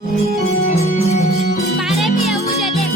મારે બી એવું છે દેખ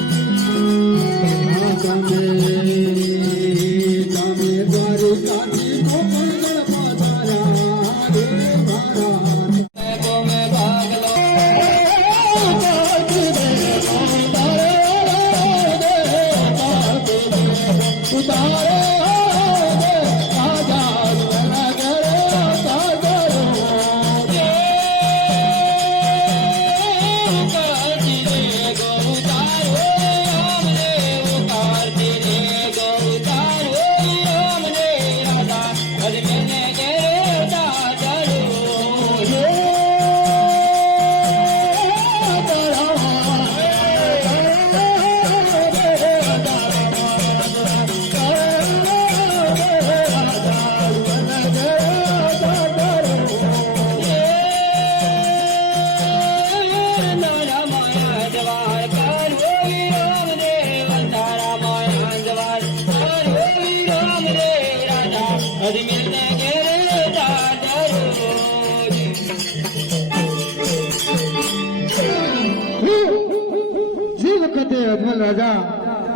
રાજા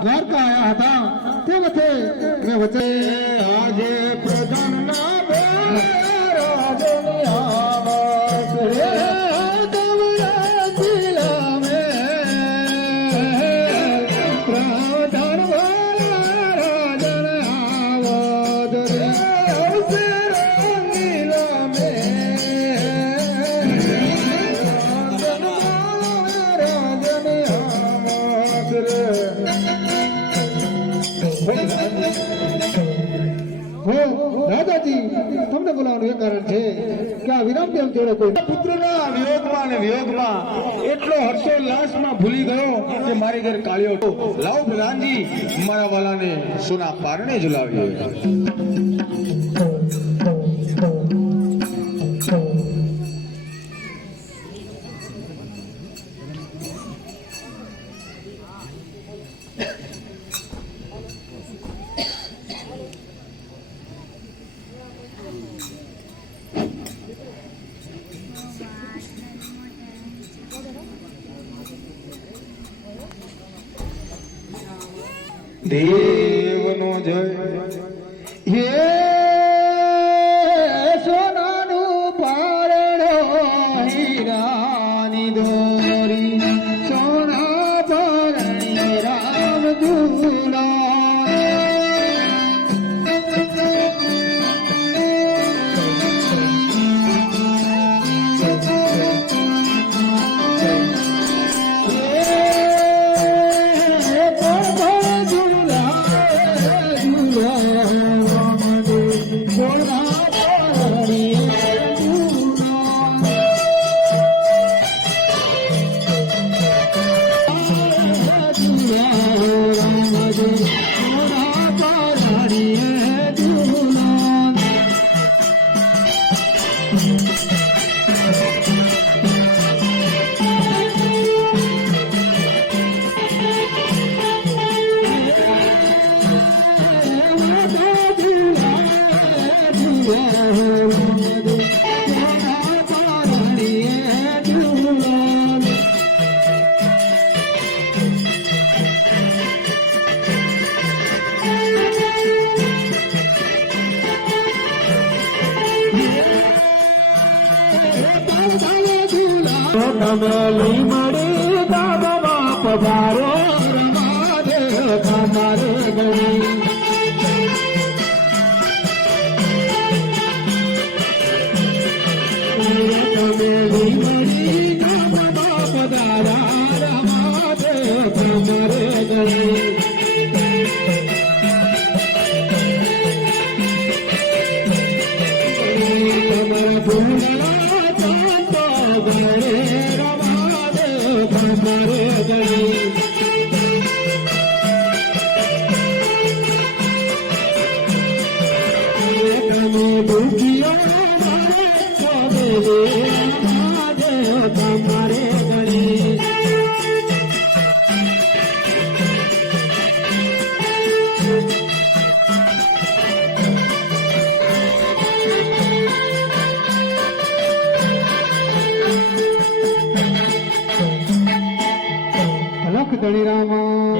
દ્વારકા આયા હતા તે વખતે મેં વચ્ચે આજે પ્રધાનના રાજાજી તમને બોલાવવાનું એ કારણ છે કે આ વિરામદેવ જોડે કોઈ પુત્રના વિયોગમાં અને વિયોગમાં એટલો હર્ષોલ્લાસમાં ભૂલી ગયો કે મારી ઘર કાળ્યો લાવ પ્રધાનજી મારા વાલાને સોના પારણે ઝુલાવ્યો. દેવનો જય હે સોનાનું પારણો હીરાની દોરી સોના પારણે રામ દુલા નમેલી મળી દાદા પધારો રમાદે ખમારે ગઈ નમેલી મળી દાદા પધારા રમાદે ખમારે ગઈ ધણી રામા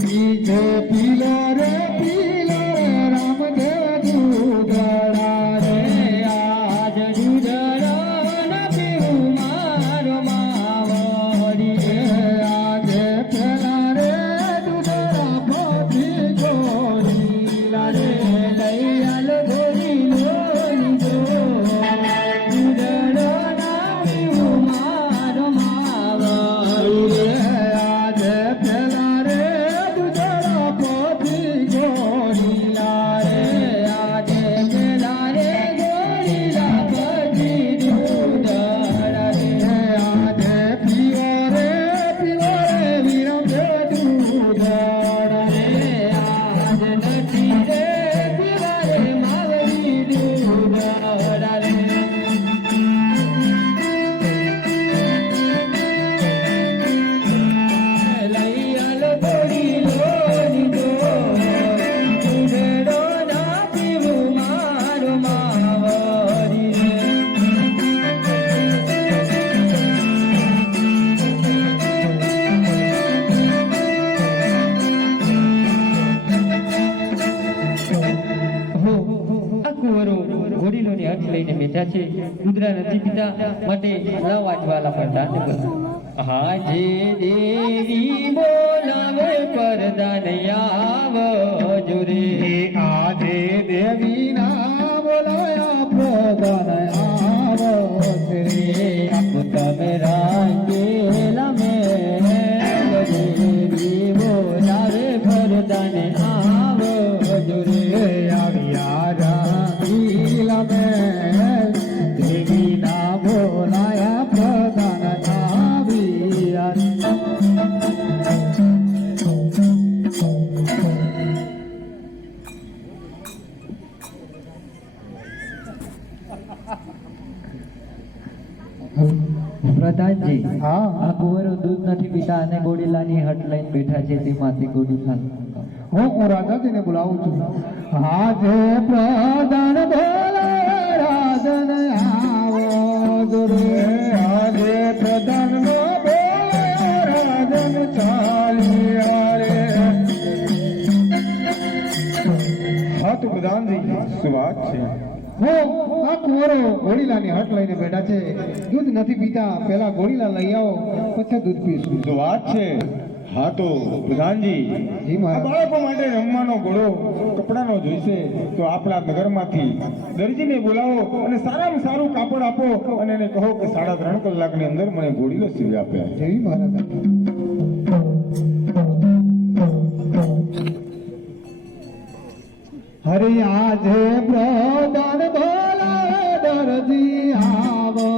પીછે પીલો રે રામદેવ દૂધડા રે આજ દૂધડા ન પીવું મારો માવડી રે આજે પેલા રે દૂધડા પોથી ગોરીલા રે દયાલ ગોરી લોરી જો દૂધડા ના પીવું મારો માવડી રે આજે પેલા લઈને બેઠા છે રુદ્રા નથી પિતા માટે લાવા જ્વાલા પડતા હાજે દેવી બોલાવે પરદાન આવજો રે આજે દેવી ના બોલાયા પ્રદાન આવજો રે તમે રાખેલા મેં દેવી બોલાવે પરદાન આવજો રે આવ્યા રાખીલા મેં દેવી ના બોલાયા પ્રદાન આવ્યા પ્રધાનજી હા આ કુંવરો દૂધ નથી પીતા અને ગોડીલાની હટ લઈને બેઠા છે તેમાંથી ગોડીલા હું રાધાજીને બોલાવું છું આજે પ્રધાન બોલાય રાધન આવો રે આજે પ્રધાન નો બોલાય રાધન ચાલ્યા રે હા તો પ્રધાનજી શું વાત છે આ કુંવરો ઘોડીલાની હટ લઈને બેઠા છે દૂધ નથી પીતા પેલા ઘોડીલા લઈ આવો પછી દૂધ પીશું શું વાત છે હા તો પ્રધાનજી જી આ મહારાજ બાળકો માટે રમવાનો ઘોડો કપડાનો જોઈશે તો આપણા નગરમાંથી દરજીને બોલાવો અને સારામાં સારું કાપડ આપો અને એને કહો કે 3.5 કલાકની અંદર મને ઘોડીલો સીવી આપે જેવી મહારાજ હરે આજે પ્રધાન બોલાવે દરજી આવો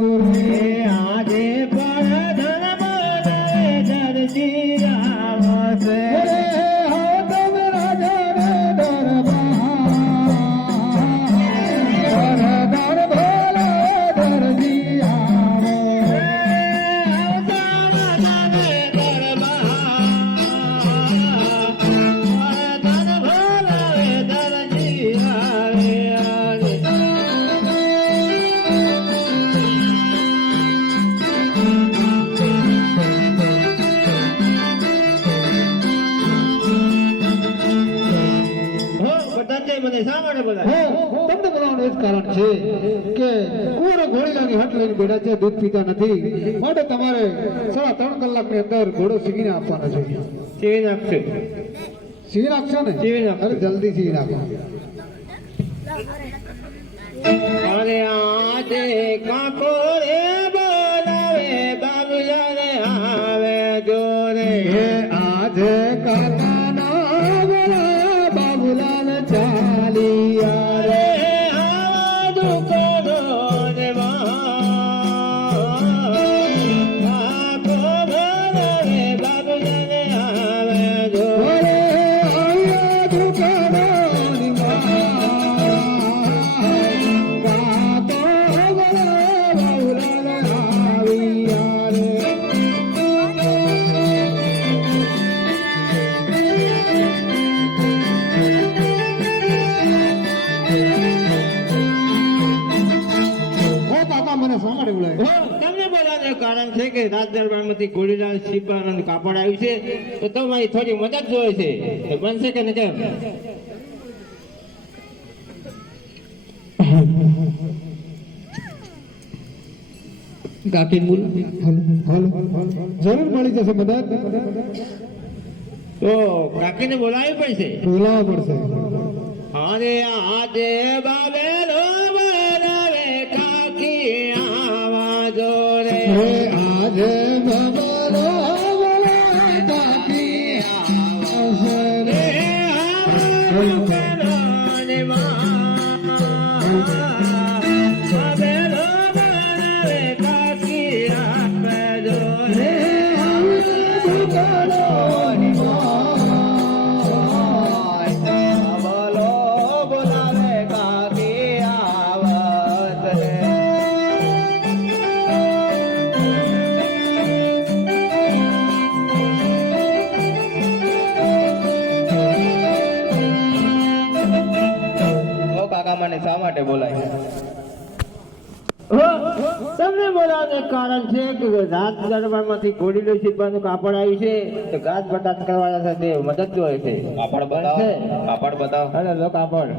દુરે આજે પ્રધાન બોલાવે દરજી આવો છે હો તમે રાજાને દરબાર બોલાવે દરજી આવો તમને બોલાવવાનું એ જ કારણ છે કે કુંવરો ઘોડીલાની હટ લઈને બેઠા છે દૂધ પીતા નથી માટે તમારે 3.5 કલાકની અંદર ઘોડો સીવીને આપવાનો છે સીવી નાખશે સીવી નાખશો ને સીવી નાખ અરે જલ્દી સીવી નાખો અરે આજે કાકો રે બોલાવે બાબુલાને આવે જોરે આજે કાકા ના બોલાવે બાબુલાને ચાલિયા રે આ દુકાનો ને કાકો બોલાવે બાબુલાને આવે જોરે આ દુકાનો ની કાકો બોલાવે બાબુલાને તમને બોલાવવાનું કારણ છે કે રાજ દરબારમાંથી ગોળીલાલ શિવબાનું કાપડ આવ્યું છે તો તમારી થોડી મદદ જોઈએ છે તો બનશે કે નહીં કેમ? કાકી બોલ જરૂર મળી જશે મદદ. તો કાકીને બોલાવવી પડશે. બોલાવવા પડશે. અરે આજે બાબેલો બોલાવે કાકી આવાજો રે. આજે બાબાનો બોલાવે કાકી આવશે રે. શા માટે બોલાય? તમને બોલાવવાનું કારણ છે કે રાજ દરબારમાંથી ગોળીલો શિવબાનું કાપડ આવ્યું છે તો ગાજ બટાટ કરવાના સાથે મદદ જોઈએ છે. કાપડ બતાવો, કાપડ બતાવો. અરે લો કાપડ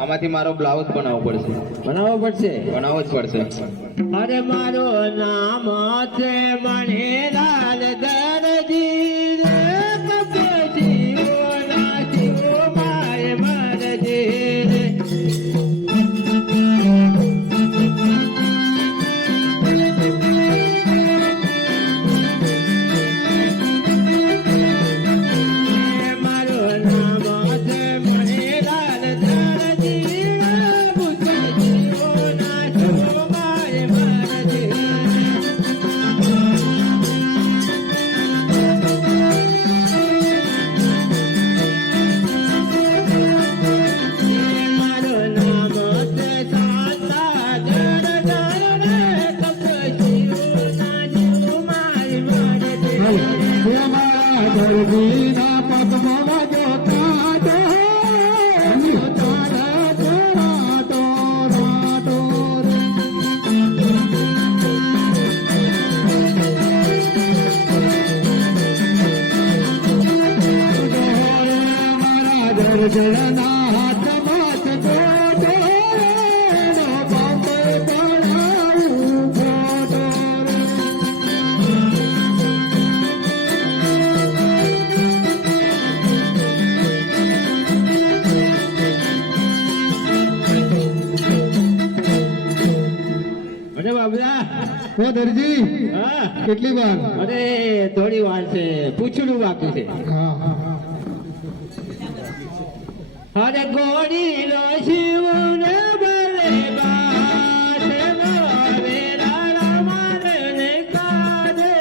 આમાંથી મારો બ્લાઉઝ બનાવવો પડશે. બનાવવો પડશે. બનાવવો જ પડશે. અરે મારું નામ છે મણિલાલ દરજી રે કપજી ઓના શિવ માય મરજી રે. દરજી હા કેટલી વાર? અરે થોડી વાર છે, પૂછડું બાકી છે. હા હા હા. અરે ગોળીલો શિવને બલે બાત બોલે રાણા મારને કાદે.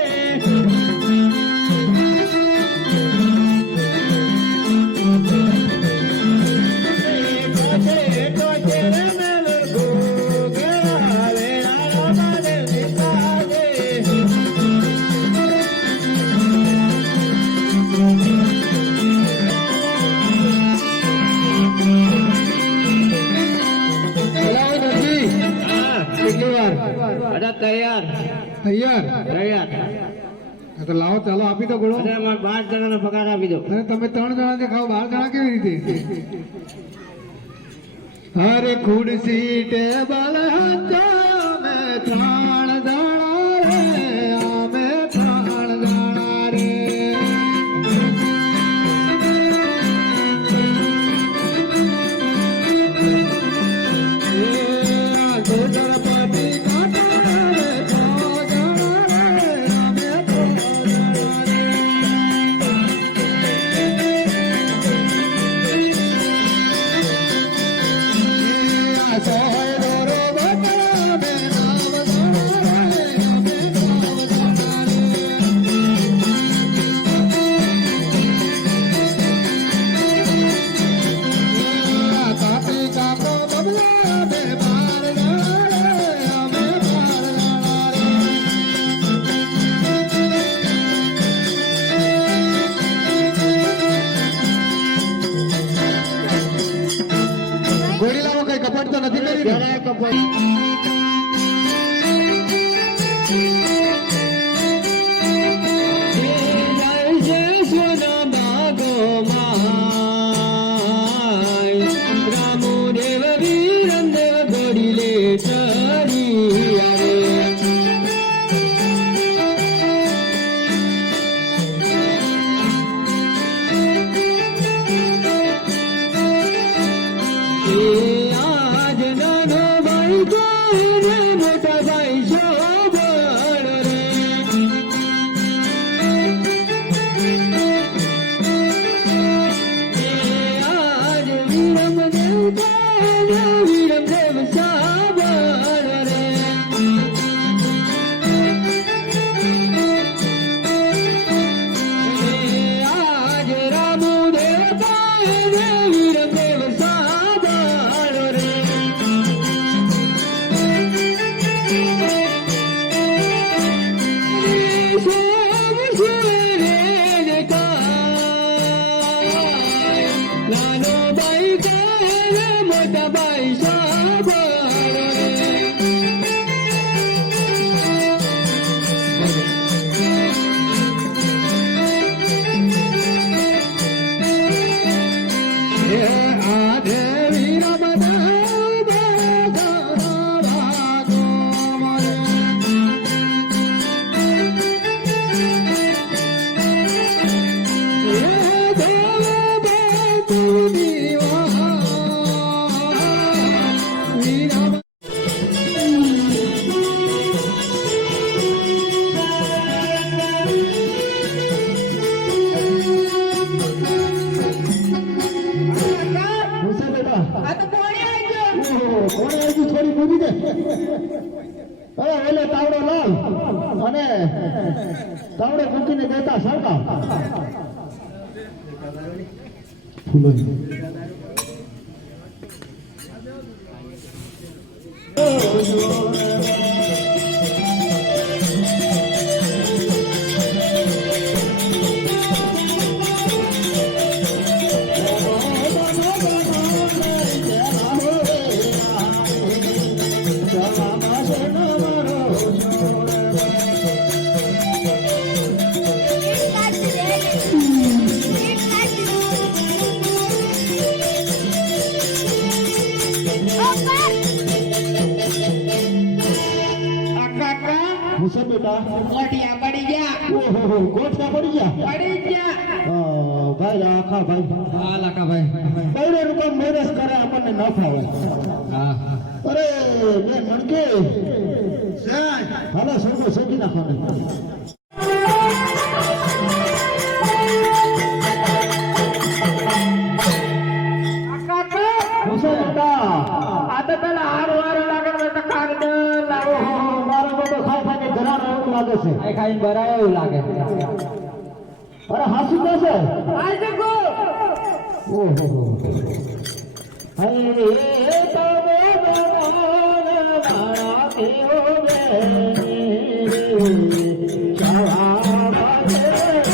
તૈયાર તૈયાર તૈયાર. તો લાવો ચાલો આપી દો ઘોડો. અરે અમારે 12 જણાનો પગાર આપી દો. અને તમે 3 જણાથી ખાઓ, 12 જણા કેવી રીતે? અરે ખુરશી ટેબલ હચો મે 3 જણા રે, અમે 3 જણા રે. ગોળીલામાં કઈ કપટ તો નથી કરી ને? જરાય કપડ નાનો ભાઈ કાલે મોટા ભાઈ સાંભળે આ દેવી રમતા થોડી મૂકી દે અરે ઓલે તાવડો લાલ અને તાવડો મૂકીને દેતા સરકાર ફૂલો બેટા મોટિયા પડી ગયા ઓહો ગોઠા પડી ગયા પડી ગયા ભાઈ આખા ભાઈ હા લાકા ભાઈ પૈડે રૂપા મેરેજ કરે આપણને ન ફાવે હા અરે બેન મણકે હાલો સરકો શેકી નાખવાનું આ તો પેલા હાર લાગે તો કાર લાવો મારો બધો ખાઈ ખાઈને ઘરાનો એવું લાગે છે ખાઈ ખાઈને ભરાય એવું લાગે અરે હાસી કે છે આ જગો ઓહો હે તો મે ભગવાન મારા કેવો બે ચાવા બાજે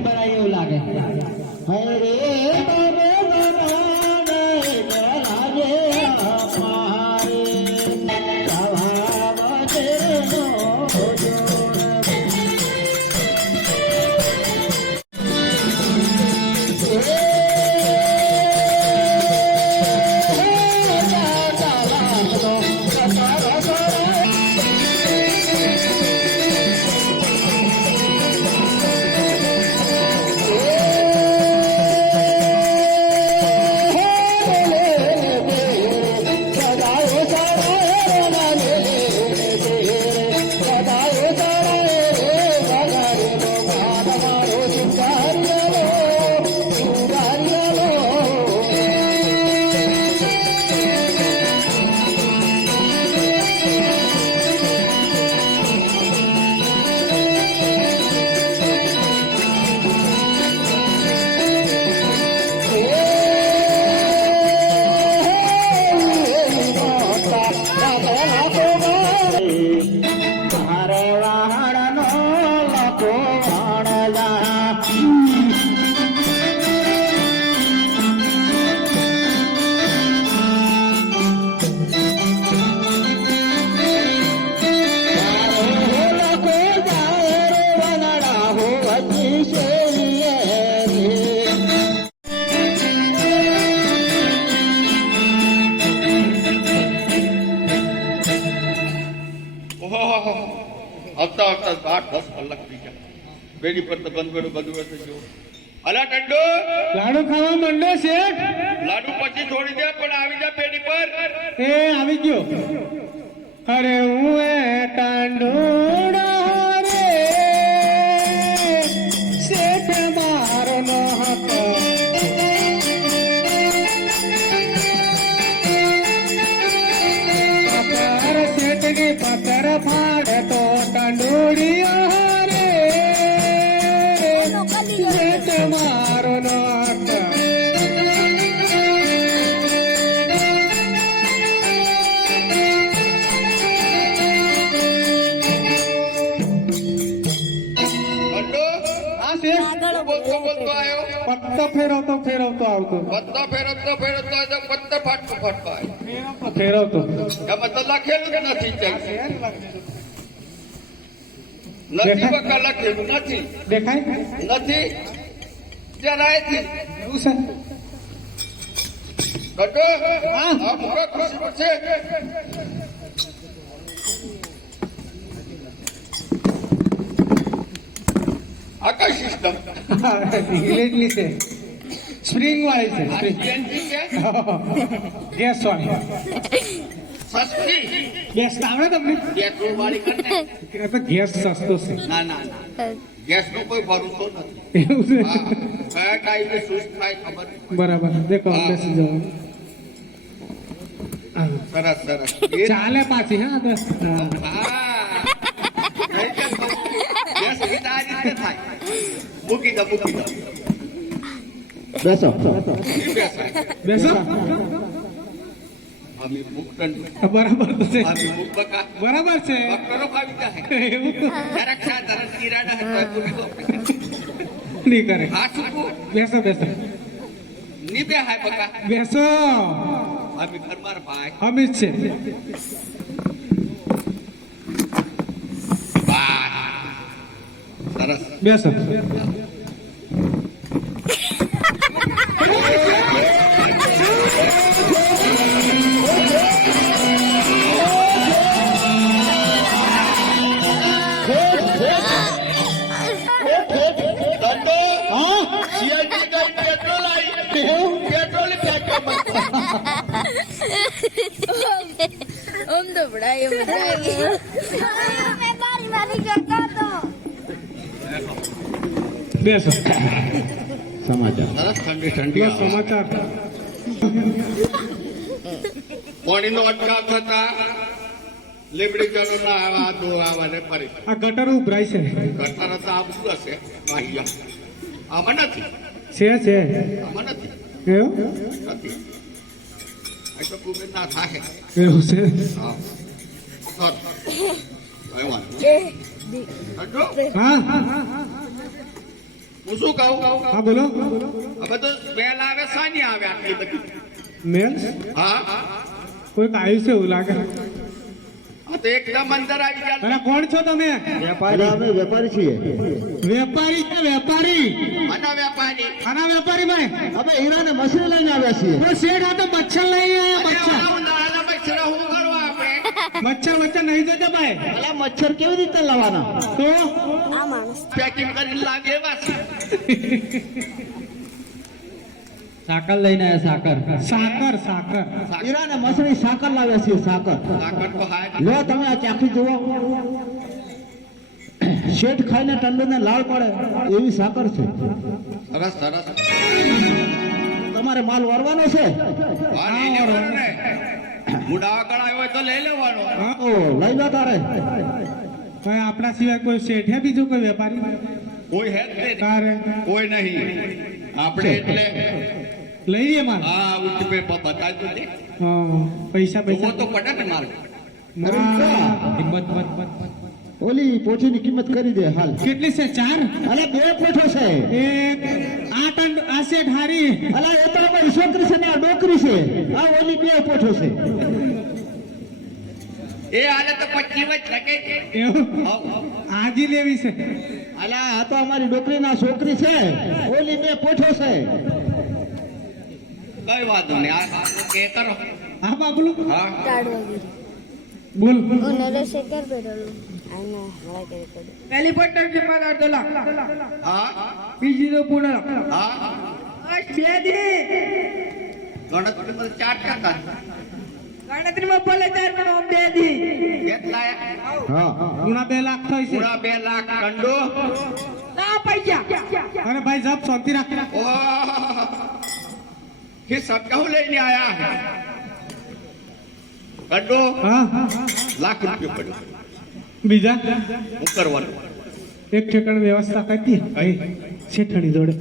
ભરાય એવું લાગે હપ્તા હપ્તા 8-10 કલાક થઈ ગયા બેડી પર તો બંધ બધું હશે જો અલા ટંડો લાડુ ખાવા માંડે શેઠ લાડુ પછી છોડી દે પણ આવી જા બેડી પર એ આવી ગયો અરે હું એ ટાંડોડો રે શેઠ મારો નો હતો પતર શેઠની પતર ફાડે તો ટાંડોડિયો રે હા શેઠ બોલતો બોલતો આવ્યો પત્તો ફેરવતો ફેરવતો આવતો પત્તો ફેરવતો ફેરવતો આવ્યો પત્તો ફાટતો ફાટતો આવ્યો ફેરવતો એમાં તો લખેલું કે નથી ચાલતું નથી બકા લખેલું નથી દેખાય નથી જરાયથી એવું છે ગટો આ મુખા ખુશી પડશે આકાશ સિસ્ટમ ઇલેક્ટ્રિક છે સ્પ્રિંગ વાળી છે સ્પ્રિંગ પેન્ટિંગ છે ગેસ વાળી સસ્તી ગેસ આવડે તમને પેટ્રોલ વાળી કરને એ તો ગેસ સસ્તો છે ના ના ના ગેસ નો કોઈ ભરોસો નથી એવું છે હા કયા ટાઈમે સુસ્ત થાય ખબર નહીં. બરાબર દેખો બેસી જવાનું સરસ સરસ ચાલે પાછી હા તો હા. ગેસ વિના આ રીતે થાય મૂકી દો બેસો બેસો અમે મુક્તન બરાબર તો છે અમે મુક્તકા બરાબર છે ડોક્ટરો ખાવી જાય એવું તો રક્ષા ધરણ કિરાડા હતા પૂરી દો નહીં કરે હા શું બેસો બેસો નીબે હાય બકા બેસો અમે ઘરમાર ભાઈ અમિત છે સરસ બેસો ધંધો સીઆઈડી ગઈ પેટ્રોલ આવી પેટ્રોલ ઓમ તો બડાય મેં મારી મારી કરતો તો બેસો સમાચાર સરસ ઠંડી ઠંડી લો સમાચાર પાણીનો અટકાવ થતા લીમડી જનો ના આવા દો આવા ને ફરી આ ગટર ઉભરાય છે કરતા રહેતા આ બધું હશે વાહિયા આમાં નથી છે આમાં નથી એવું નથી આ તો કુબેર ના થાય એવું છે હા સર કઈ વાંધો હા હું શું કહું હા બોલો હવે તો બેલ આવે સાની આવે આટલી બધી મેલ હા કોઈક આવ્યું છે એવું લાગે આ તો એકદમ અંદર આવી ગયા અરે કોણ છો તમે અમે વેપારી છીએ વેપારી છે વેપારી આના વેપારી આના વેપારી ભાઈ અમે હીરાને મશીન લઈને આવ્યા છીએ તો શેઠ આ તો મચ્છર લઈ આવ્યા અને મચ્છર ઓલા ઉનાળાના મચ્છર હું કરવા આપણે મચ્છર વચ્ચર નહીં જતો ભાઈ અલા મચ્છર કેવી રીતે લાવવાના તો આ માણસ પેકિંગ કરીને લાગે એવા છે સાકર લઈને આવ્યા સાકર સાકર હીરાને મશીન સાકર લાવ્યા છીએ સાકર તાકાત તો હાય લો તમે આ ચાખી જુઓ શેઠ ખાઈને ટંડોને લાળ પડે એવી સાકર છે સરસ સરસ તમારે માલ વરવાનો છે હા લઈ લેવાનો ને મુડાવા કળાયો હોય તો લઈ લેવાનો ઓ લઈ લો તારે ભાઈ આપણા સિવાય કોઈ શેઠ હે બીજો કોઈ વેપારી કોઈ હે જ નહીં તારે કોઈ નહીં આપણે એટલે લઈ લે માલ હા ઉચ્ચ પે બતાવ્યું નથી હા, પૈસા જોવો પૈસા તો પડે ને માલ કિંમત ઓલી પોઠીની કિંમત કરી દે હાલ કેટલી છે 4 અલે બે પોઠો છે એક 8 આ શેઠ હારી અલા એ તો અમારી છોકરી છે ને આ ડોકરી છે આ ઓલી બે પોઠો છે એ હાલે તો 25 જ લગે છે એવું હાઉ. આજી લેવી છે અલા આ તો અમારી ડોકરીના છોકરી છે ઓલી બે પોઠો છે કઈ વાંધો નહીં આ કે કરો હા બાબલો હા કાઢવા બોલ ઓ નરેશ કર બેડલો આના હવા કરે કરે હેલિકોપ્ટર કે માર દલા હા બીજી તો પૂર્ણ હા બે દે ગણતરી 4 ટકા ગણતરીમાં ભલે 4 પણ આમ બે દી કેટલા હા પૂણા 2 લાખ થઈ છે પૂરા 2 લાખ કંડો ના પૈસા અરે ભાઈ સાહેબ શાંતિ રાખ ઓહ કે सब कहूं लेने आया है कंडो હા लाख रुपये पड़े બીજા હું કરવાનું એક ઠેકાણ વ્યવસ્થા કરી દે શેઠણી જોડે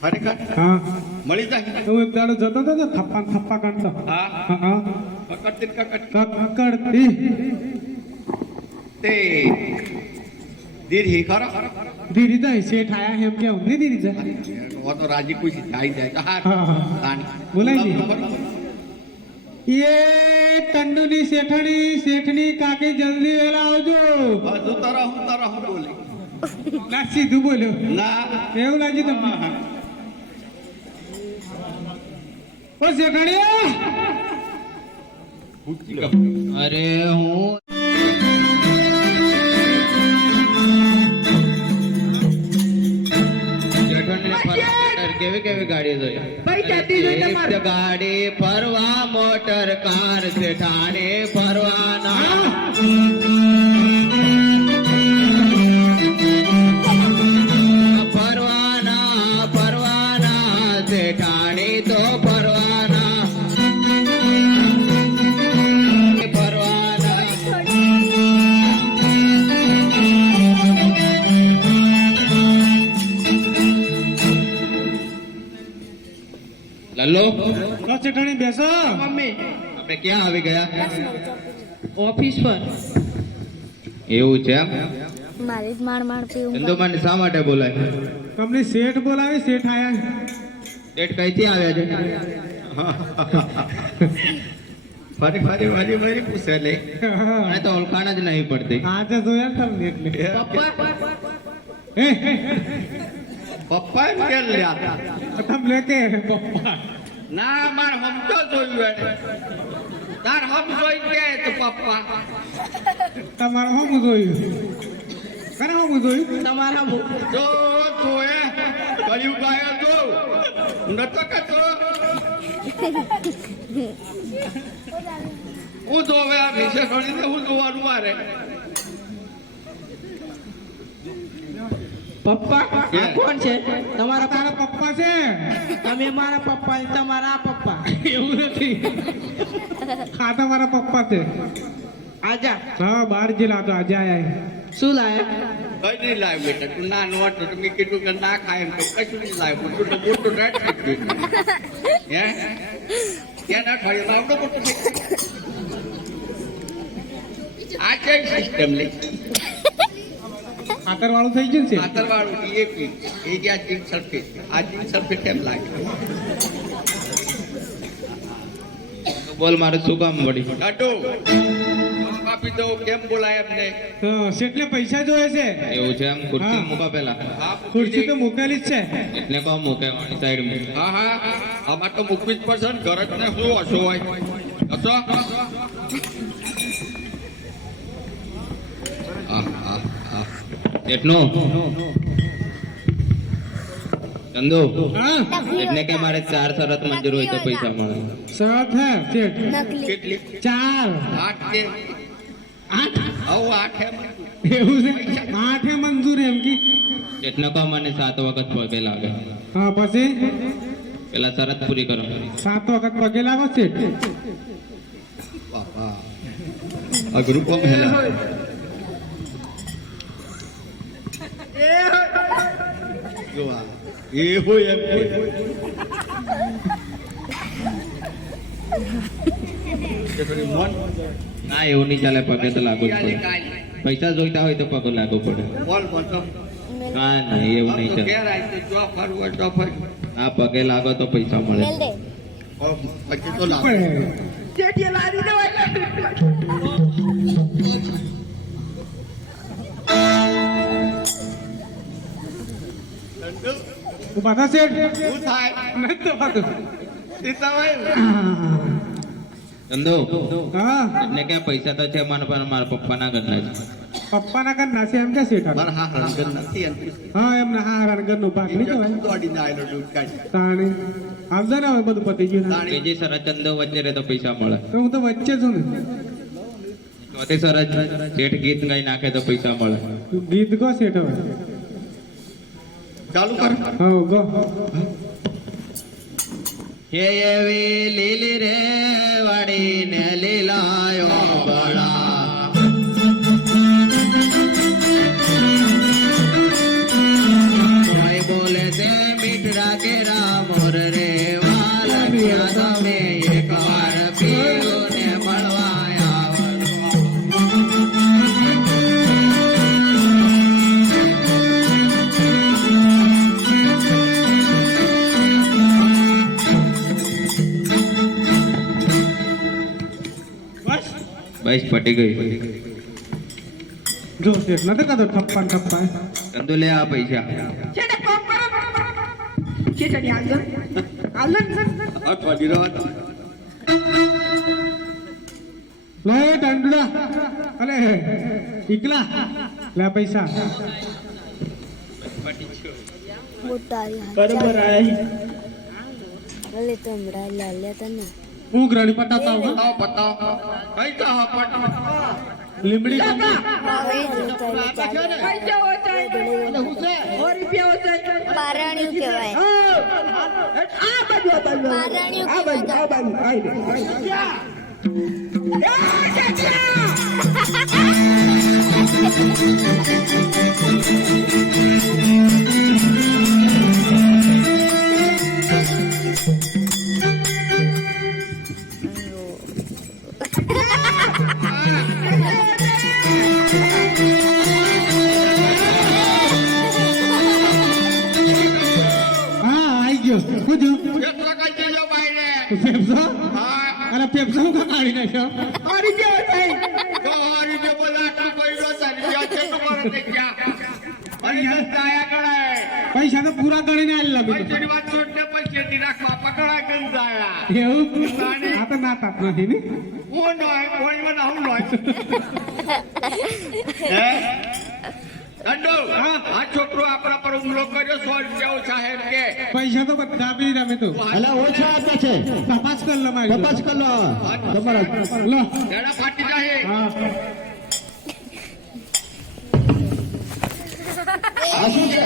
ખરેખર હા મળી જાય હું એક દાડો જતો હતો તો થપ્પા કાઢતો હા હા હા કકડતી કકડતી તે દીર હી ખરો દીદી તો શેઠ આયા એમ કેવું નહીં દીદી છે वो तो राजी कुछ आई जाए तो हाँ, हाँ। तानी बोलाई जी। खबर? ये कंडूनी सेठनी काकी जल्दी वेला आवજો बस उतारा हूँ बोले ના સીધું બોલ્યો ना એવું લાગ્યું તમને ઓ શેઠાણી અરે હું કેવી કેવી ગાડી જોઈ ગાડી ફરવા મોટર કાર શેઠાણી ફરવાના ફરવાના શેઠાણી તો ફરવાના લલ્લો લો શેઠાણી બેસો આપણે ક્યાં આવી ગયા ઓફિસ પર એવું છે એમ મારી જ માણ પીવું ચંદુમાને શા માટે બોલાય તમને શેઠ બોલાવે શેઠ આયા ડેટ કઈથી આવ્યા છે ફરી પૂછે લે મને તો ઓળખાણ જ નહીં પડતી આજે જોયા તમને એટલે પપ્પા એમ કે લ્યા તમને કે પપ્પા ના માર હમતો જોયું એને તાર હમ જોઈ કે તો પપ્પા તમારે શું જોયું કરે શું જોયું તમારા જો તો એ કયું ગાયો તો નતો કતો હું જોવે આ વિશે છોડીને હું જોવાનું મારે પપ્પા આ કોણ છે તમારા તારા પપ્પા છે તમે મારા પપ્પા અને તમારા પપ્પા એવું નથી હા તમારા પપ્પા છે આજા હા બહાર જેલા તો આજે આયા શું લાયા કઈ નહીં લાવ્યો બેટા તું ના નો હતો તો મેં કીધું કે ના ખાય એમ તો કશું નહીં લાવ્યો મોટું તો મોટું રાઈટ થઈ ગયું હે ક્યાં ના ખાય આવડો મોટું થઈ ગયું આ કઈ સિસ્ટમ લે ખાતર વાળું થઈ ગયું છે ખાતરવાળું ડીએપી એ ગયા જીંક સલ્ફેટ આ જીંક સલ્ફેટ કેમ લાગે બોલ મારે શું કામ વળી નટુ આપી દો કેમ બોલાય એમને તો શેઠને પૈસા જોઈએ છે એવું છે એમ ખુરશી હા. મૂકા પેલા હા ખુરશી તો મૂકેલી જ છે એટલે કહો મૂકે વાળી સાઈડ મૂકે હા હા આમાં તો મૂકવી જ પડશે ને ઘર જ ને શું હશો હોય હશો હા હા હા એટલું ચંદુ હા એટલે કે મારે 4 શરત મંજૂર હોય તો પૈસા મળે સાત હે શેઠ નકલી કેટલી 4 8 કે 8 હવ 8 એમ એવું છે 8 હે મંજૂર એમ કી એટલે કહો મને 7 વખત પગે લાગે હા પછી પેલા શરત પૂરી કરો 7 વખત પગે લાગો શેઠ બાપા અઘરું કોમ હેલા જો આ એ હોય એમ કે થોડી મન ના એવું નહીં ચાલે પગે તો લાગુ જ કાલે પડે કાલે પૈસા જોઈતા હોય તો પગે લાગુ પડે બોલ બોલ ના ના એવું નહીં તો ચાલે ઘેર આવી તો જો ફરવું હોય તો ફરી હા પગે લાગો તો પૈસા મળે મેલ દે પછી તો લાવ ઉભા થા શેઠ શું થાય નથી તો પાછું. સીતાભાઈ ચંદુ હા એટલે કે પૈસા તો છે મને પણ મારા પપ્પાના ઘરના છે પપ્પાના ઘર નાસે એમ કે શેઠ મારા હા રંગન નથી એમ હા એમના હા રણગર નો ભાગ નહીં કહેવાય દોડીને આવેલો દૂધ કાઢી તાણે આવજો ને હવે બધું પતી ગયું ને. બીજી શરત ચંદુ વચ્ચે રહે તો પૈસા મળે તો હું તો વચ્ચે છું ને ચોથી શરત શેઠ ગીત ગાઈ નાખે તો પૈસા મળે તું ગીત ગો શેઠ હવે ચાલુ કર હા ગો હે એવી લીલી રે વાડી ને લીલાયો બળા ભાઈ બોલે છે મીઠડા કેરા મોર રે વાલ તમે એક વાર પીઓ ને મળવા આવો બસ પટી ગઈ જો શેઠ નથી કાતો ઠપ્પા ઠપ્પા કંદુ લે આ પૈસા આ થોડી રાત લે ટંડુડા અલે ઈકલા લે પૈસા મોટા બરોબર આય ભલે તો હમણાં લાલ્યા તને હું ગ્રાણી પટાતા હું બતાવ કઈ કા હપટ લીમડી કંપની બારાણ્યું કહેવાય હા આઈ ગયો હું જો એટલા કઈ જજો બાઈને પેપ્સો હા અરે પેપ્સો કા કાઢી નાખ્યો હારી ગયો ભાઈ તો હારી ગયો બોલા તું કોઈ નો સારી ગયા છે તમારે તે ક્યાં અને સંતાયા કરાય પૈસા તો પૂરા ગણીને આલી લાગુ પૈસાની વાત છોડને પૈસેથી રાખવા પકડાય ગંજાયા એવું આ તો ના તાપ નથી ને હું નોય કોઈ મને હું નોય હે દંડો આ છોકરો આપણા પર હુમલો કર્યો 100 રૂપિયા ઓછા હે કે પૈસા તો બધા આપી દીધા મેં તો અલા ઓછા હતા છે તપાસ કર લો મારી તપાસ કર લો તમારા લો જરા ફાટી જાય હા આ શું છે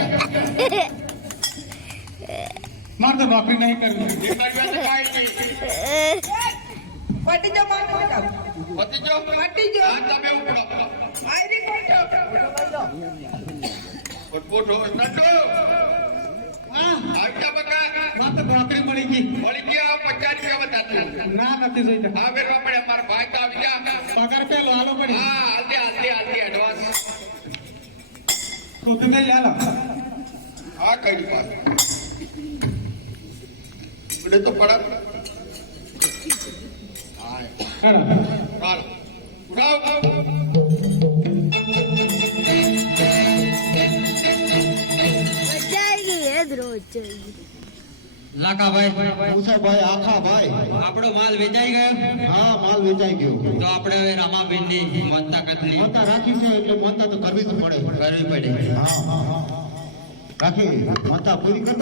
માર તો નોકરી નહીં કરવી એ કર્યા તો કાઈ નહીં પટી જો માર પટાવ પતી જો પટી જો આ તમે ઉપડો આયરી કોટો પોટો નટો આવતા બકા માર તો નોકરી મળી ગઈ મળી ગયા 50 રૂપિયા બતાતા ના નથી જોઈતા આ વેરવા પડે મારા ભાઈ તો આવી જા પગાર પેલો હાલો પડી હા હાલતી એડવાન્સ તો તમે લઈ લો આ કઈ પાસ પડે તો પડા હેલો ચાલો ઉડાવ મજા આવી ગઈ હે રોજ જઈ લાકાભાઈ મુસાભાઈ આખા ભાઈ આપણો માલ વેચાઈ ગયો હા માલ વેચાઈ ગયો તો આપણે હવે રામાબેનની મોનતા કતલી મોટા રાખી છે એટલે મોટા તો કરવી જ પડે કરવી પડે રાખી મોટા પૂરી કરો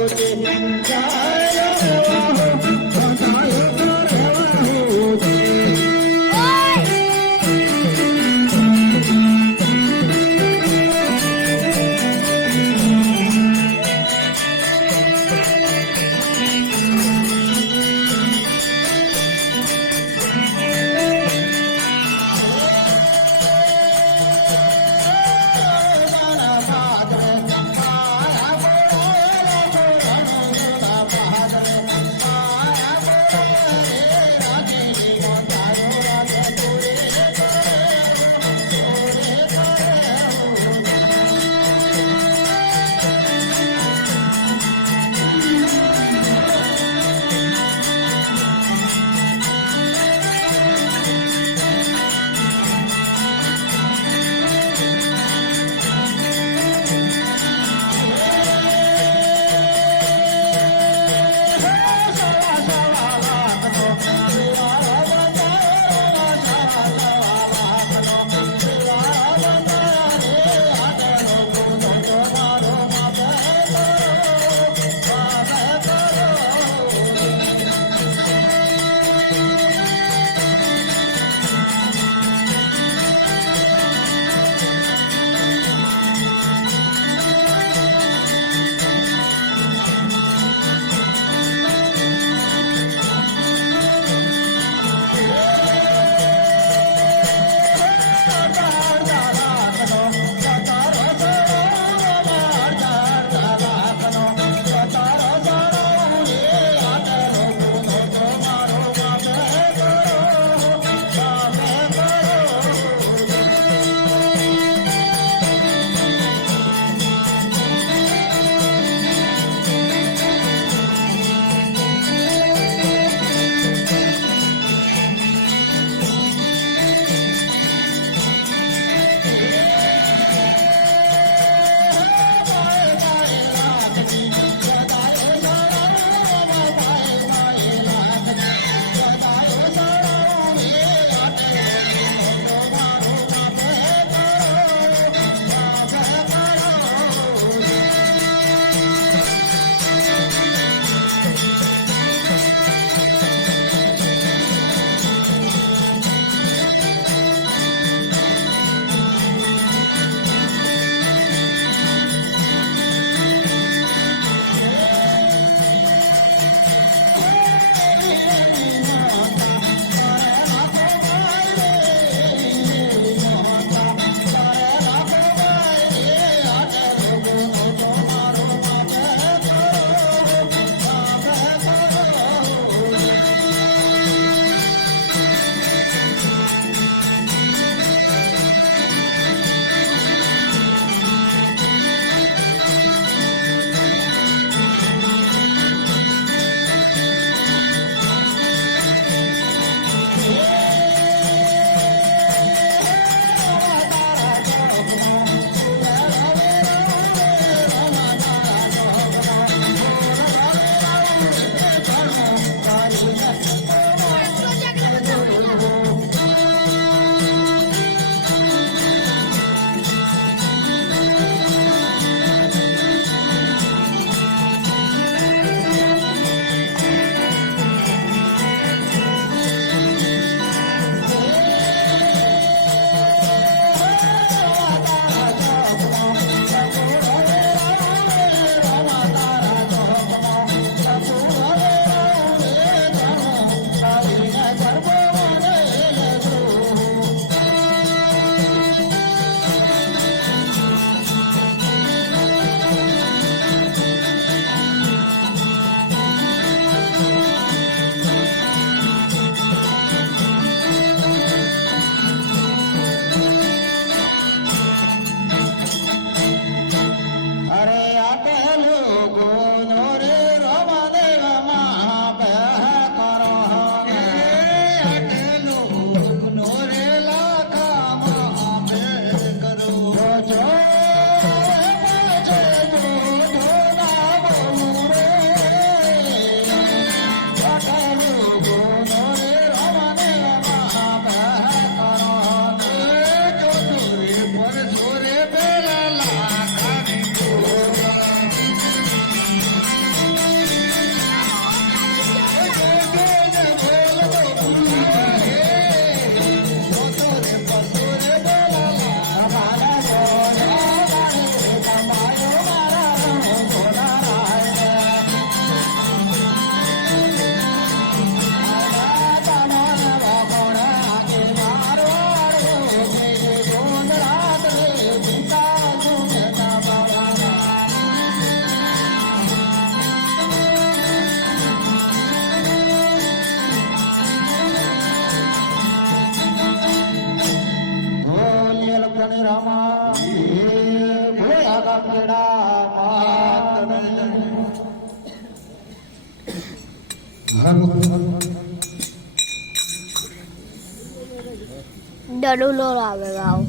ડડુલો આવે ગાવ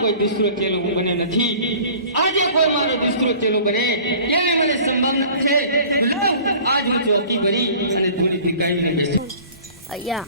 કોઈ દુસરો ચેલો હું બને નથી. આજે કોઈ મારો દુસરો ચેલો બને એવી મને સંભાવના છે. આજ હું ચોકી ભરી અને થોડી ભીકાઈને બેસી અહીંયા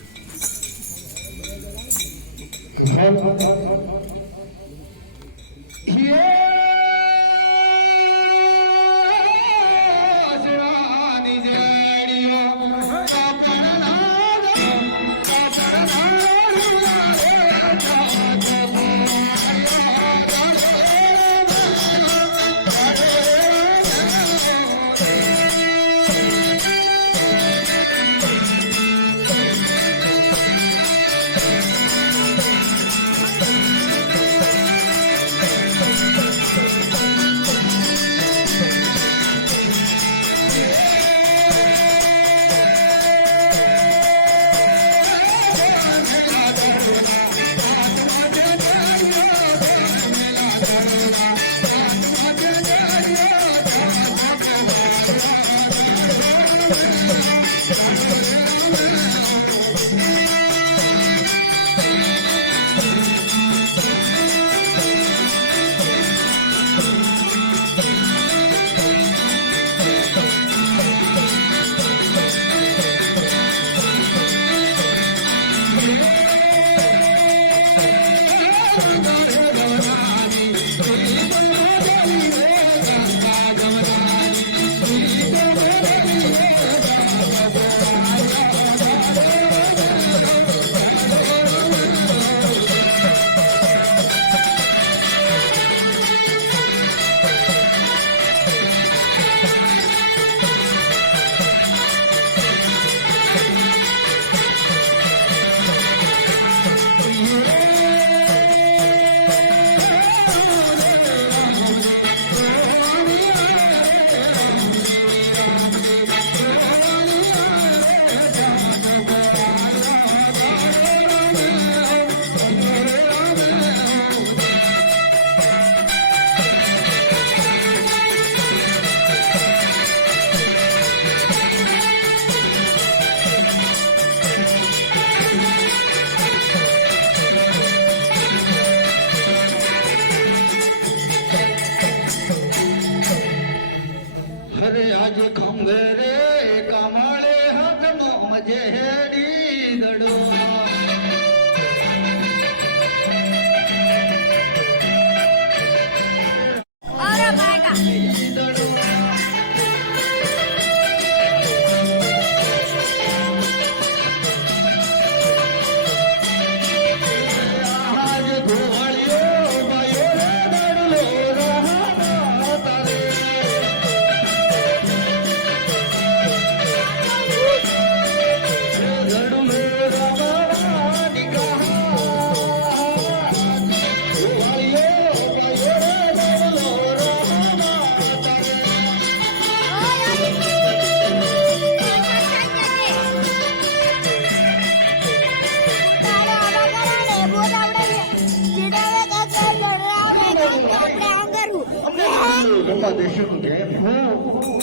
દેવા દેશોનું પ્રેમ હો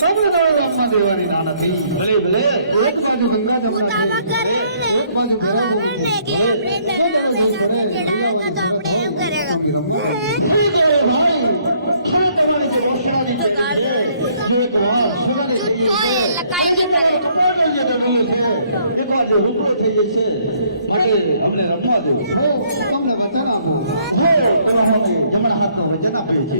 આપણે ગામમાં દેવાની ના નથી ભલે ભલે એક બાજુ ગંગા જમના આમાં કરે ને એક બાજુ હવે આપણે ને કે આપણે ડરા બેના ચડાયા તો આપણે એમ કરેગા તો ગાળ તું તો એ લકાઈ નહીં કરે એક બાજુ રૂપડો થઈ જશે માટે અમને રખવા દો હો તમને વચન આપું હો તમારે જમણા હાથનો વચન આપે છે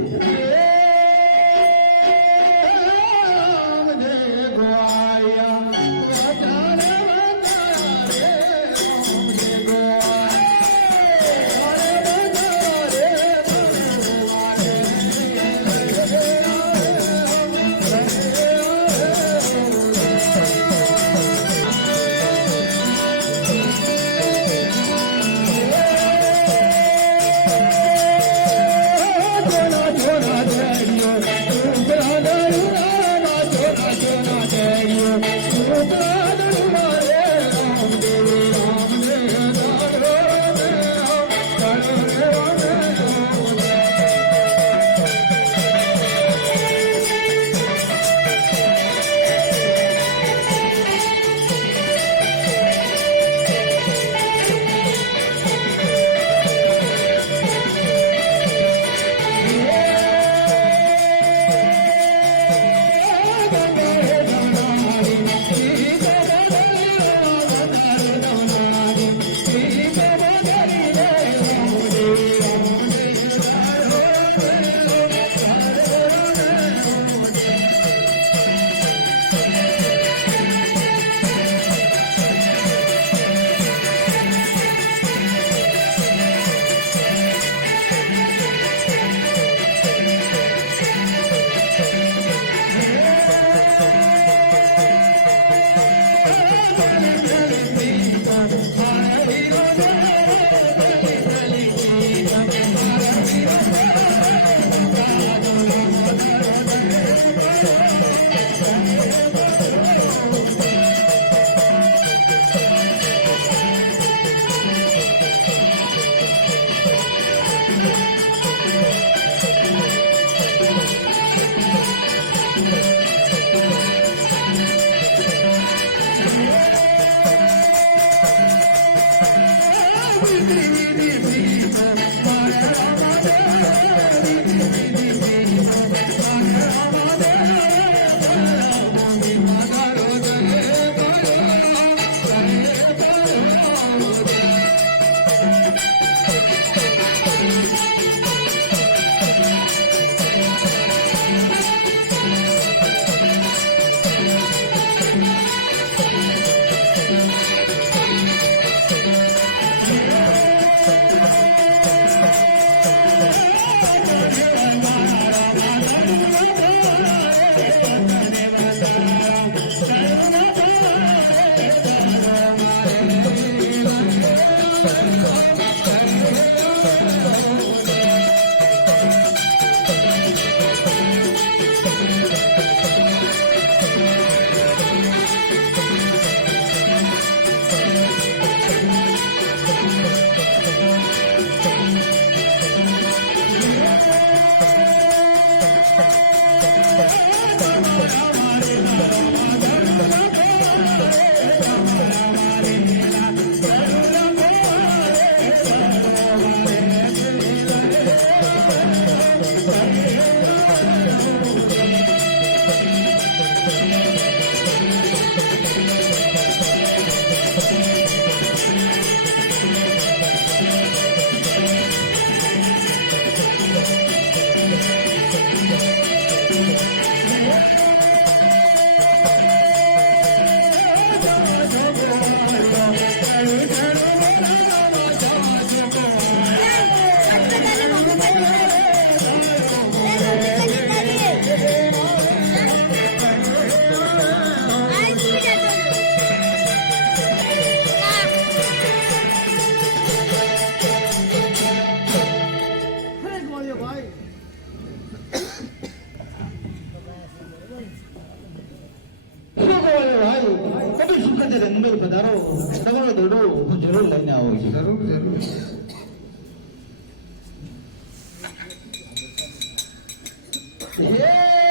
જરૂર લઈને આવો છો જરૂર જરૂર હે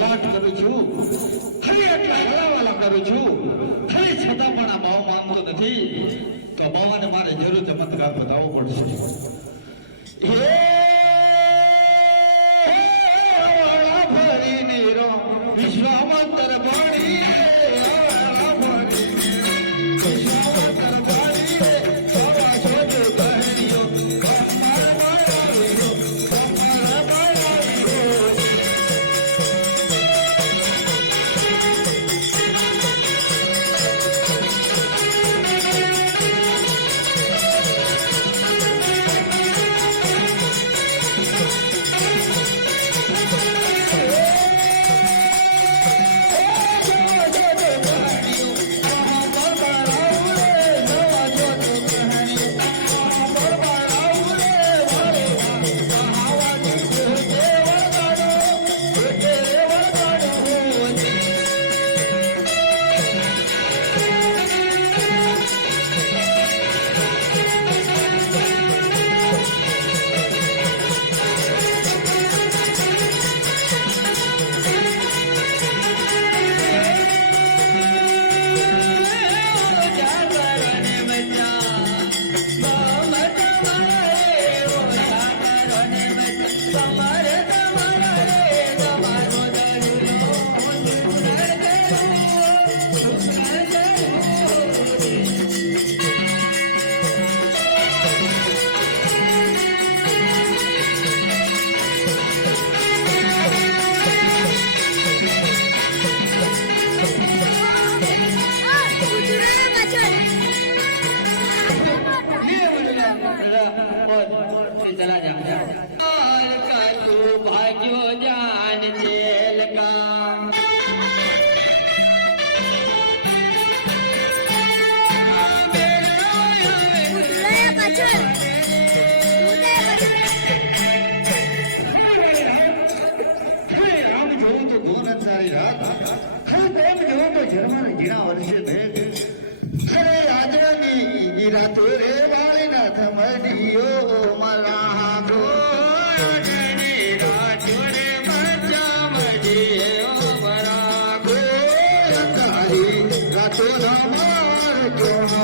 લલાટ કરું છું, ખરી આટલા હલાવાલા કરું છું, ખરી છતાં પણ આ ભાવ માનતો નથી, તો બાવાને મારે જરૂર ચમત્કાર બતાવવો પડશે. વાળા ભરીને રો વિશ્વામંતર ભણી, વાળા ભરીને વિશ્વામંતર ભણી, બાબા શોધો કહ્યો, કમર બનાવ્યો, કમર બનાવ્યો. चला जा का तू भाग्यो जान जेल का આમ જોઉં તો ધૂન અંધારી રાત, તેમ જોઉં તો જન્માને ઘીણા વર્ષે ભેગ. ખરે આજની રાતો રે વાળીનાથ મઢિયો મારા ગોળની રાતો રે મજા મઢિયો મારા ગોળની રાતો ના માર કોનો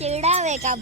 ચીડાવે કા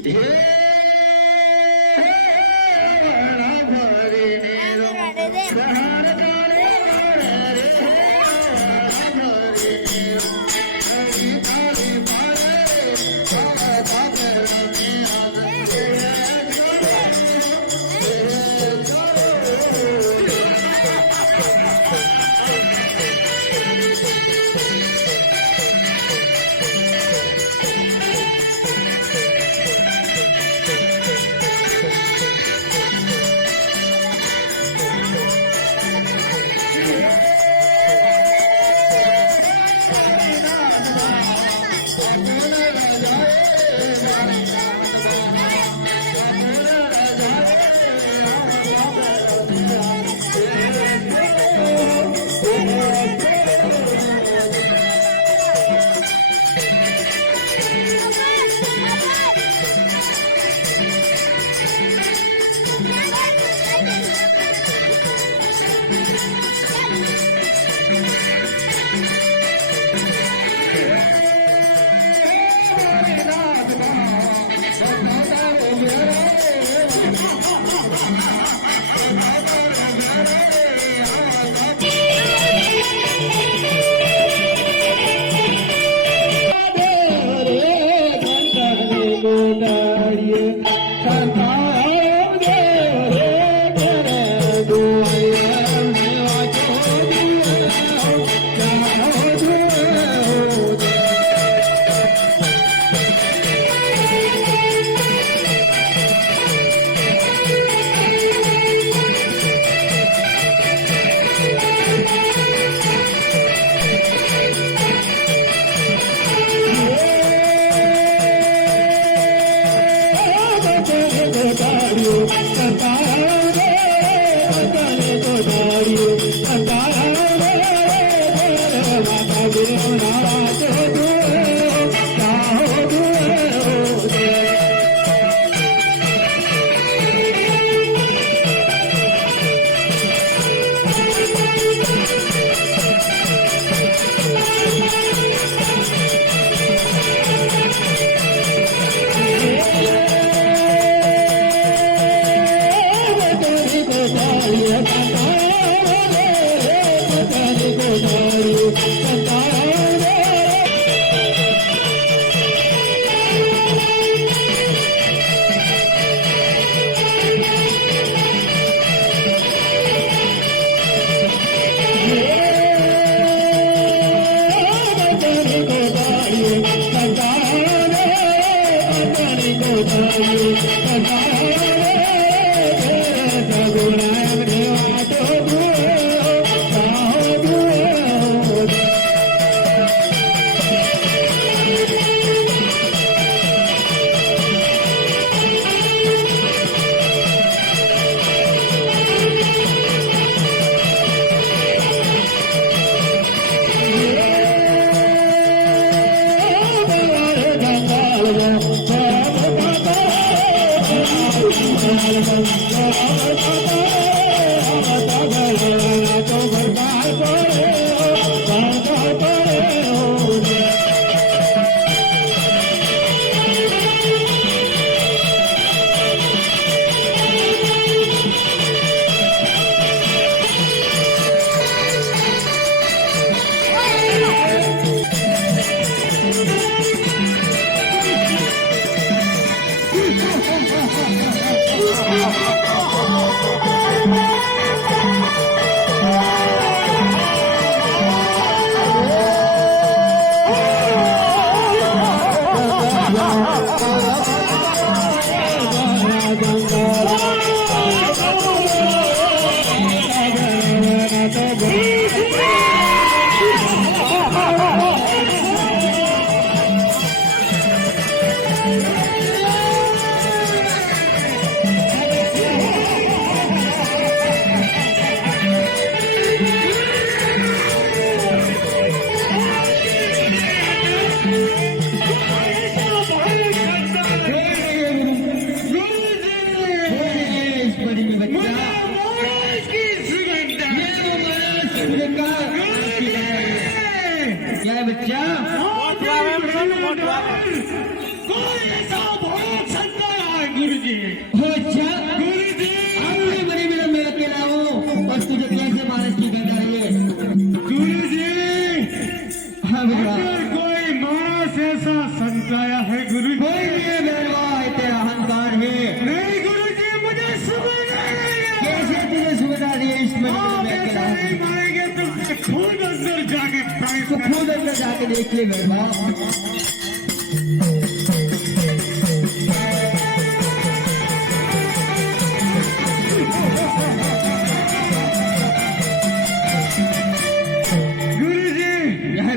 खुद अंदर जाके देख ले मेरे बाप।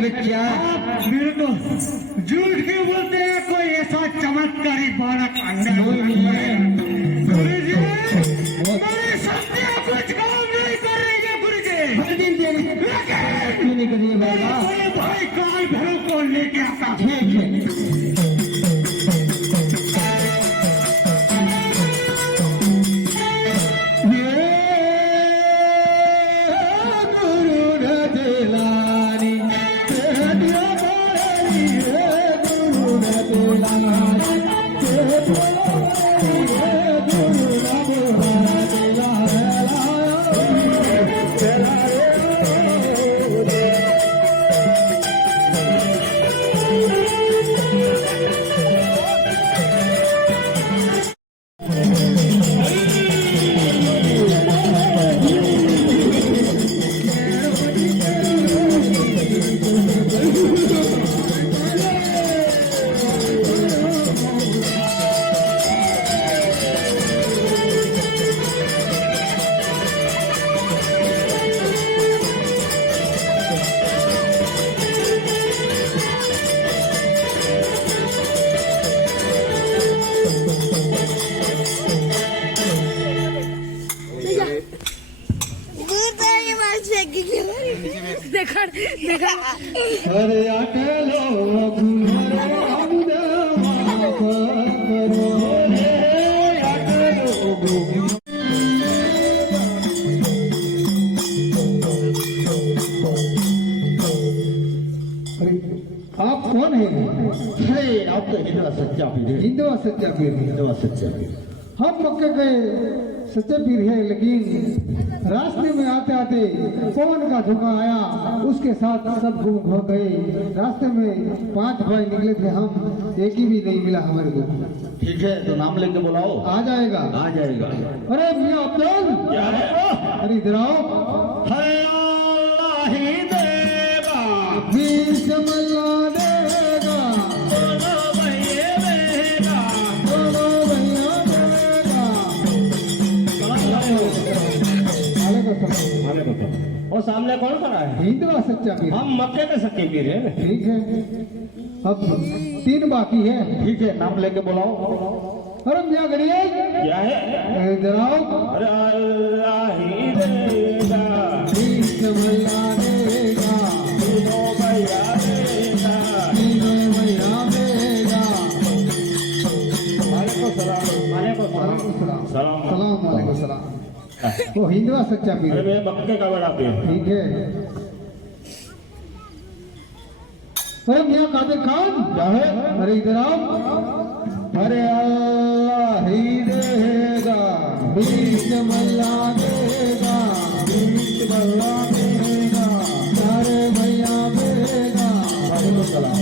बच्चा मेरे तो झूठ क्यों बोलते हैं? कोई ऐसा चमत्कारी बालक अंदर गुरुजी मेरे सत्य कुछ काम नहीं कर रही है गुरुजी। क्यों नहीं करिए बाबा? भाई काल भरों को लेके आता। ठीक है अरे अकेलो गुलरे अबुदा करो रे अकेलो गुलरे। आप कौन है? अरे आप तो हिंदुआ सच्चा पीर है। हिंदुआ सच्चा पीर है। हिंदुआ सच्चा पीर। हम मक्के के सच्चे पीर है, लेकिन रास्ते में आते आते पवन का झोंका आया, उसके साथ सब गुम हो गए। रास्ते में 5 भाई निकले थे, हम एक ही भी नहीं मिला हमारे को। ठीक है, तो नाम लेके बुलाओ। आ जाएगा। आ जाएगा। अरे मियां अब्दुल, क्या है? अरे इधर आओ। अल्लाह ही देगा, वीर समल्ला देगा, बोलो भैया देगा, बोलो भैया देगा। और सामने कौन खड़ा है? हिंदुआ सच्चा पीर। हम मक्के के सच्चे पीर हैं। ठीक है, अब 3 बाकी है। ठीक है, नाम लेके बुलाओ। अरे मियां गड़िया, क्या है? इधर आओ। अरे अल्लाह ही देगा, वीर समल्ला देगा, बोलो भैया देगा। तीनों भैया देगा। वालेकुम सलाम। वालेकुम सलाम। सलाम। सलाम वालेकुम सलाम। वो हिंदुआ सच्चा पीर अरे है। मैं मक्के का बड़ा पीर। ठीक है। अरे मियां कादिर खान, क्या है? अरे इधर आओ। अरे अल्लाह ही देगा, वीर समल्ला देगा, बीच बल्ला देगा। सारे भैया देगा। वालेकुम सलाम।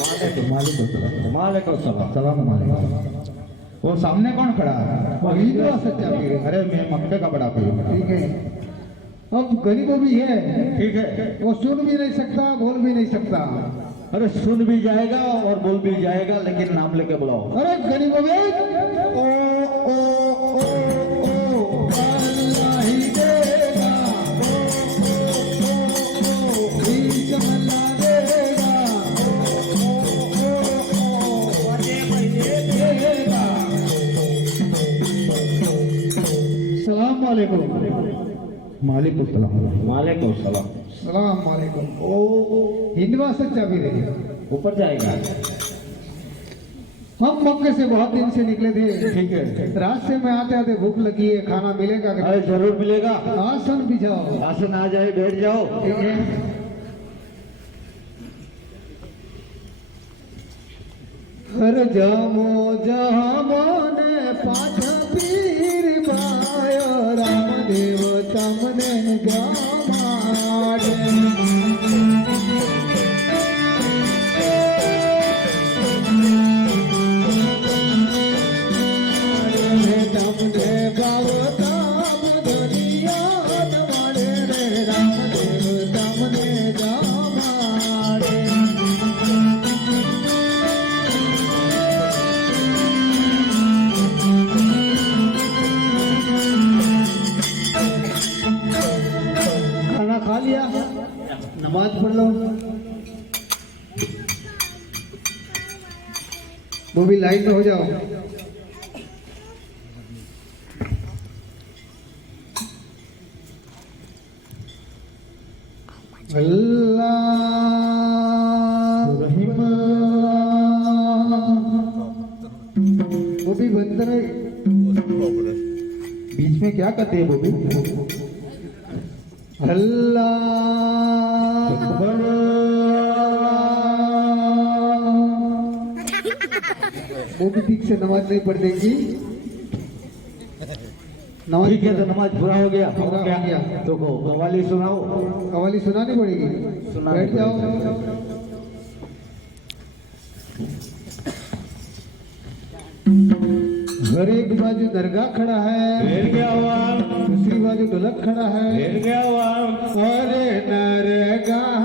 वालेकुम सलाम। वालेकुम सलाम। सलाम वालेकुम। वो सामने कौन खड़ा है? वो हिंदुआ सच्चा पीर है। अरे मैं मक्के का बड़ा पीर हूँ। ठीक है। अब गरीबों भी है, ठीक है। वो सुन भी नहीं सकता, बोल भी नहीं सकता। अरे सुन भी जाएगा और बोल भी जाएगा, लेकिन नाम लेके बुलाओ। अरे गरीबों में ओ ओ ओ ओ अल्लाह ही देगा, ओ ओ ओ वीर समल्ला देगा, ओ ओ ओ देगा। सलाम वालेकुम। वालेकुम सलाम। वालेकुम सलाम। सलाम वालेकुम। ओ हिंदुआ सच्चा पीर है। ऊपर जाएगा। हम मक्के से बहुत दिन से निकले थे। ठीक है। रास्ते में आते आते भूख लगी है, खाना मिलेगा क्या? अरे जरूर मिलेगा। आसन बिछाओ। आसन आ जाए, बैठ जाओ। ठीक है। हर जामो जामो ने पाछा पीर पायो, रामदेव तमने गामाडे। तमने गावो ताम दुनिया तमारे रे, रामदेव तमने गामाडे। खाना खा लिया, नमाज पढ़ लो। वो भी लाइन में हो जाओ। अल्लाह रहीम। वो भी बंद रहे। बीच में क्या करते हैं वो भी? अल्लाह अकबर। वो भी ठीक से नमाज नहीं पढ़ देंगी। नमाज ठीक है, तो नमाज पूरा हो गया। पूरा हो गया। तो कव्वाली सुनाओ। कवाली सुनानी पड़ेगी। सुनानी बैठ जाओ। घर एक बाजू दरगाह खड़ा है, फिर क्या हुआ? दूसरी बाजू ढोलक खड़ा है। फिर क्या हुआ? अरे नरगाह